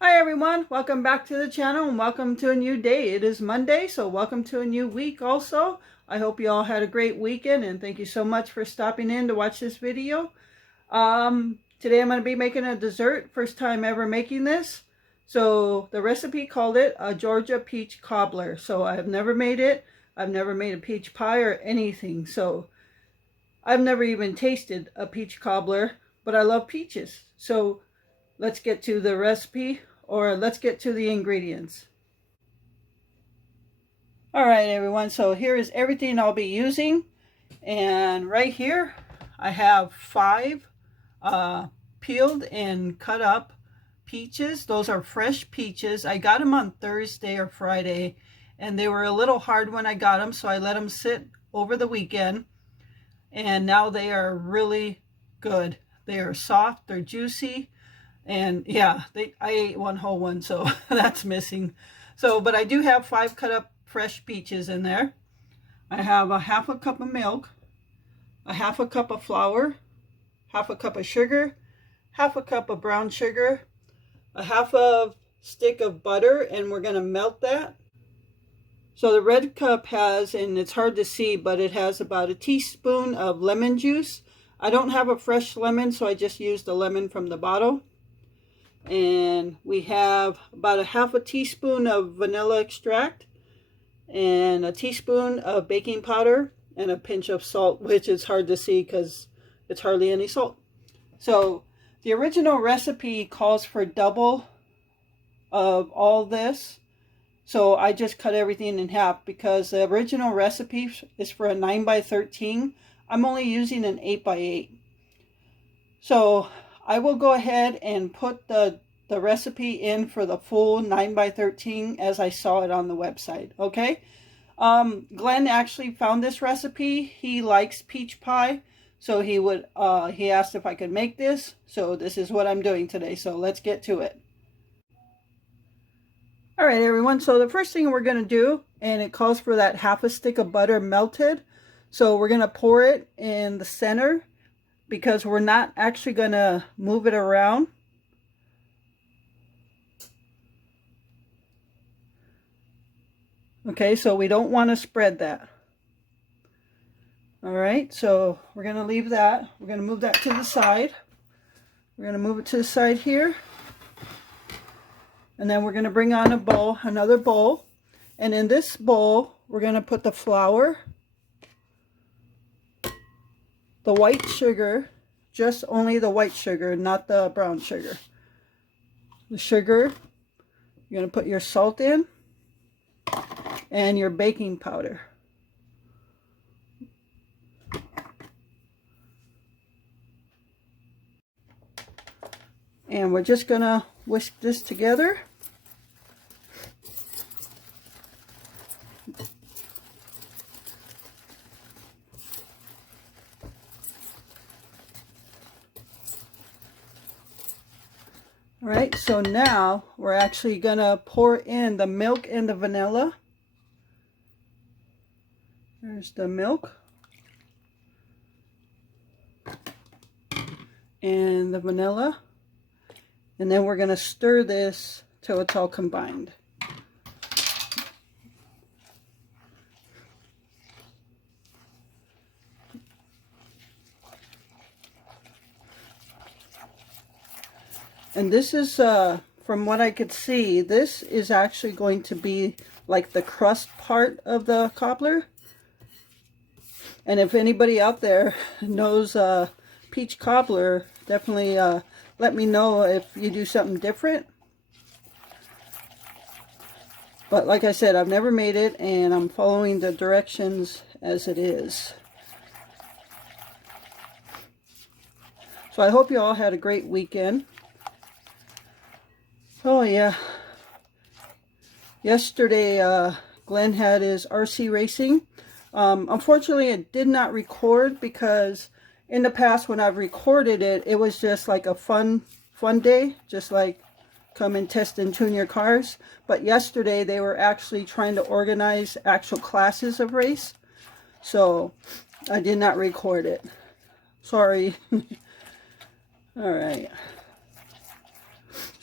Hi everyone, welcome back to the channel and welcome to a new day. It is Monday, so welcome to a new week also. I hope you all had a great weekend and thank you so much for stopping in to watch this video. Today I'm going to be making a dessert, first time ever making this. So the recipe called it a Georgia peach cobbler. So I have never made it. I've never made a peach pie or anything. So I've never even tasted a peach cobbler, but I love peaches. So let's get to the recipe, or let's get to the ingredients. All right, everyone, so here is everything I'll be using. And right here, I have 5 peeled and cut up peaches. Those are fresh peaches. I got them on Thursday or Friday, and they were a little hard when I got them, so I let them sit over the weekend. And now they are really good. They are soft, they're juicy. And yeah, I ate one whole one, so that's missing. So, but I do have 5 cut up fresh peaches in there. I have a half a cup of milk, a half a cup of flour, half a cup of sugar, half a cup of brown sugar, a half a stick of butter, and we're going to melt that. So the red cup has, and it's hard to see, but it has about a teaspoon of lemon juice. I don't have a fresh lemon, so I just used the lemon from the bottle. And we have about a half a teaspoon of vanilla extract and a teaspoon of baking powder and a pinch of salt, which is hard to see because it's hardly any salt. So the original recipe calls for double of all this. So I just cut everything in half because the original recipe is for a 9 by 13. I'm only using an 8 by 8. So I will go ahead and put the recipe in for the full 9 by 13 as I saw it on the website, okay? Glenn actually found this recipe. He likes peach pie, so he asked if I could make this. So this is what I'm doing today, so let's get to it. All right, everyone, so the first thing we're going to do, and it calls for that half a stick of butter melted. So we're going to pour it in the center, because we're not actually going to move it around. Okay, so we don't want to spread that. All right, so we're going to leave that. We're going to move that to the side. We're going to move it to the side here. And then we're going to bring on a bowl, another bowl. And in this bowl, we're going to put the flour, the white sugar, just only the white sugar, not the brown sugar. The sugar, you're going to put your salt in, and your baking powder. And we're just going to whisk this together. All right, so now we're actually going to pour in the milk and the vanilla. There's the milk and the vanilla. And then we're going to stir this till it's all combined. And this is, from what I could see, this is actually going to be like the crust part of the cobbler. And if anybody out there knows peach cobbler, definitely let me know if you do something different. But like I said, I've never made it, and I'm following the directions as it is. So I hope you all had a great weekend. Oh yeah, yesterday Glenn had his RC racing. Unfortunately, it did not record because in the past when I've recorded it, it was just like a fun day, just like come and test and tune your cars. But yesterday they were actually trying to organize actual classes of race, so I did not record it. Sorry. All right.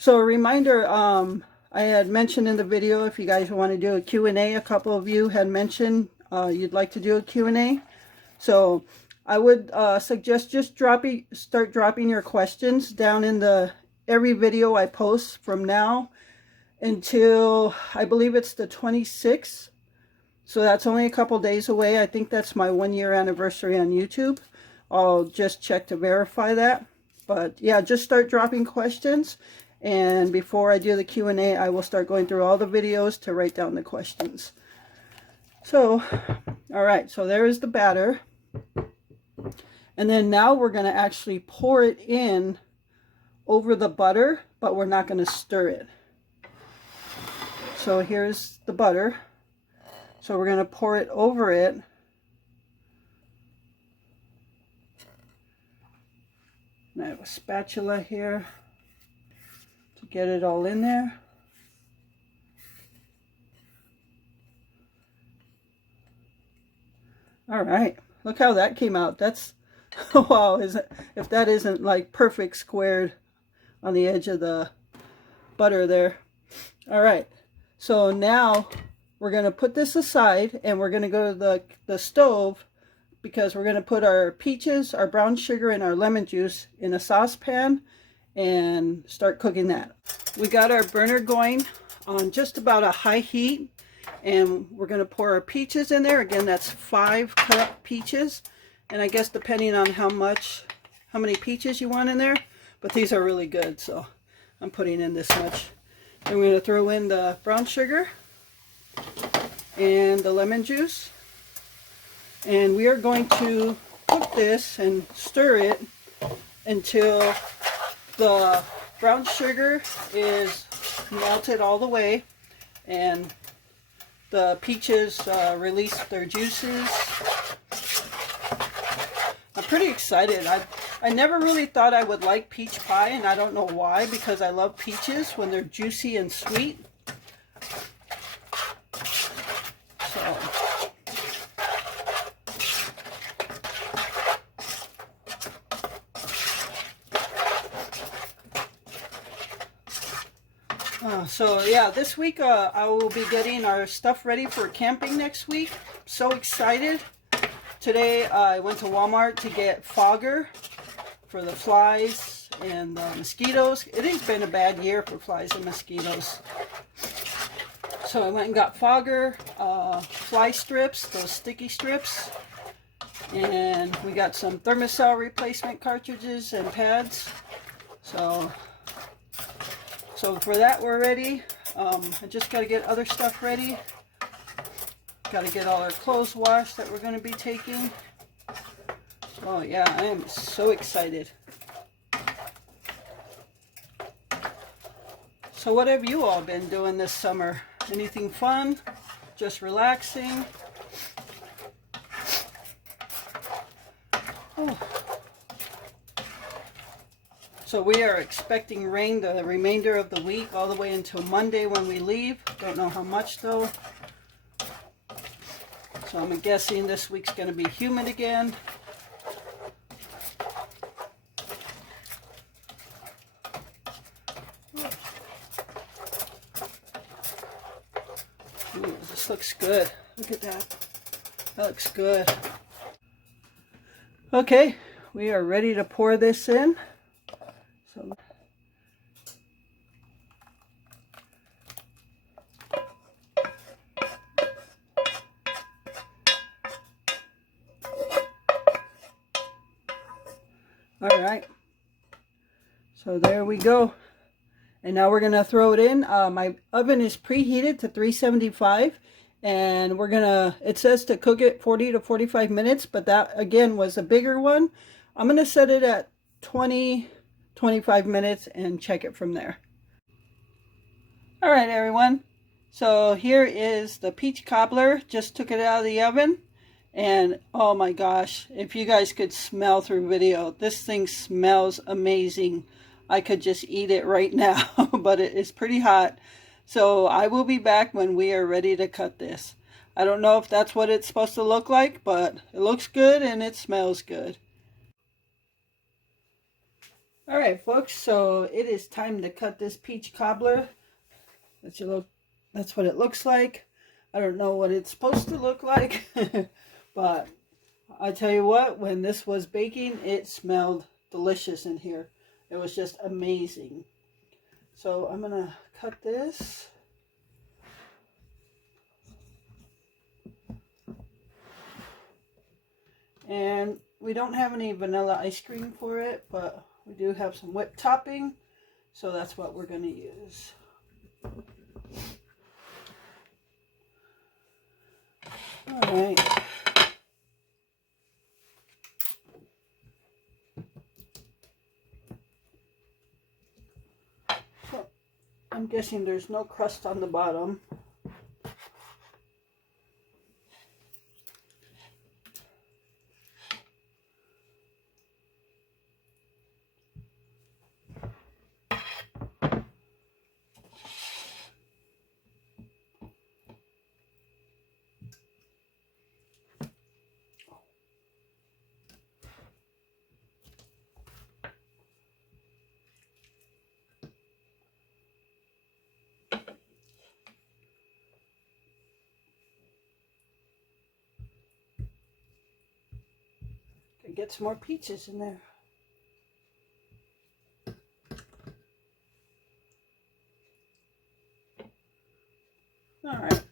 So a reminder, I had mentioned in the video, if you guys want to do a Q&A, a couple of you had mentioned you'd like to do a Q&A. So I would suggest just start dropping your questions down in every video I post from now until I believe it's the 26th. So that's only a couple days away. I think that's my 1-year anniversary on YouTube. I'll just check to verify that. But yeah, just start dropping questions. And before I do the Q&A, I will start going through all the videos to write down the questions. So, all right, so there is the batter. And then now we're going to actually pour it in over the butter, but we're not going to stir it. So here's the butter. So we're going to pour it over it. And I have a spatula here to get it all in there. All right, look how that came out. That's, wow, if that isn't like perfect squared on the edge of the butter there. All right, so now we're going to put this aside and we're going to go to the stove because we're going to put our peaches, our brown sugar, and our lemon juice in a saucepan and start cooking that. We got our burner going on just about a high heat, and we're going to pour our peaches in there. Again, that's 5 cut up peaches, and I guess depending on how many peaches you want in there, but these are really good, so I'm putting in this much. And we're going to throw in the brown sugar and the lemon juice, and we are going to cook this and stir it until the brown sugar is melted all the way and the peaches release their juices. I'm pretty excited. I never really thought I would like peach pie, and I don't know why, because I love peaches when they're juicy and sweet. So yeah, this week I will be getting our stuff ready for camping next week. So excited. Today I went to Walmart to get fogger for the flies and the mosquitoes. It has been a bad year for flies and mosquitoes. So I went and got fogger, fly strips, those sticky strips. And we got some thermocell replacement cartridges and pads. So for that we're ready. I just got to get other stuff ready. Got to get all our clothes washed that we're going to be taking. Oh yeah, I am so excited. So what have you all been doing this summer? Anything fun? Just relaxing? Oh. So we are expecting rain the remainder of the week, all the way until Monday when we leave. Don't know how much though. So I'm guessing this week's going to be humid again. Ooh, this looks good. Look at that. That looks good. Okay, we are ready to pour this in. All right, so there we go. And now we're gonna throw it in. My oven is preheated to 375, and we're gonna, it says to cook it 40 to 45 minutes, but that again was a bigger one. I'm gonna set it at 25 minutes and check it from there. All right, everyone. So here is the peach cobbler. Just took it out of the oven. And oh my gosh, if you guys could smell through video, this thing smells amazing. I could just eat it right now, but it is pretty hot. So I will be back when we are ready to cut this. I don't know if that's what it's supposed to look like, but it looks good and it smells good. All right, folks, so it is time to cut this peach cobbler. That's what it looks like. I don't know what it's supposed to look like, but I tell you what, when this was baking, it smelled delicious in here. It was just amazing. So I'm gonna cut this. And we don't have any vanilla ice cream for it, but we do have some whipped topping, so that's what we're gonna use. All right. So I'm guessing there's no crust on the bottom. Get some more peaches in there. All right.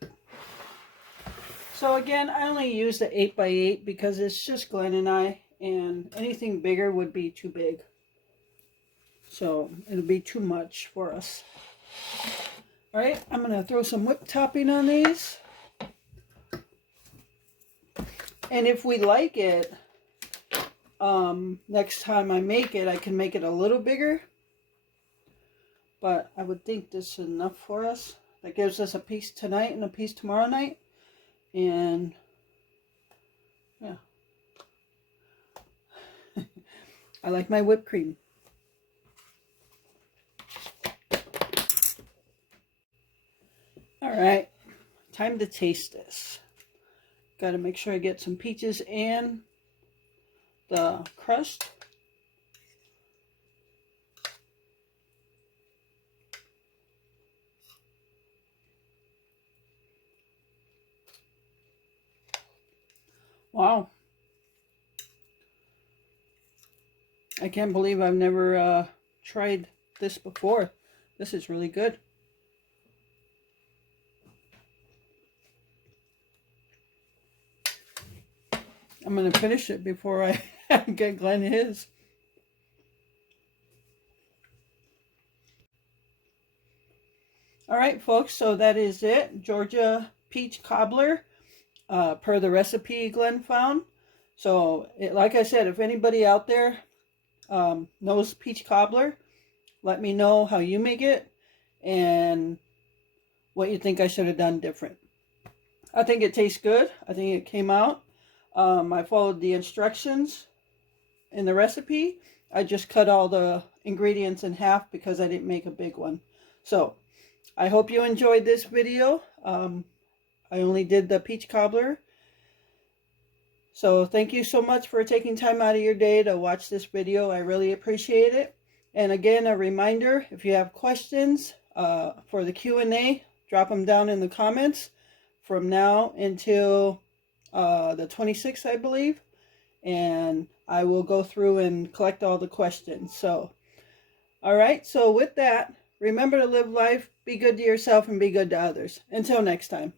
So again, I only use the 8x8 because it's just Glenn and I, and anything bigger would be too big. So it'll be too much for us. All right, I'm gonna throw some whipped topping on these. And if we like it, next time I make it, I can make it a little bigger. But I would think this is enough for us. That gives us a piece tonight and a piece tomorrow night. And yeah. I like my whipped cream. All right, time to taste this. Got to make sure I get some peaches and the crust. Wow. I can't believe I've never tried this before. This is really good. I'm going to finish it before I get Glenn his. All right, folks, so that is it. Georgia peach cobbler, per the recipe Glenn found. So, like I said, if anybody out there knows peach cobbler, let me know how you make it and what you think I should have done different. I think it tastes good. I think it came out. I followed the instructions in the recipe. I just cut all the ingredients in half because I didn't make a big one. So, I hope you enjoyed this video. I only did the peach cobbler. So, thank you so much for taking time out of your day to watch this video. I really appreciate it. And again, a reminder, if you have questions for the Q&A, drop them down in the comments from now until the 26th, I believe, and I will go through and collect all the questions. So, all right, so with that, remember to live life, be good to yourself, and be good to others. Until next time.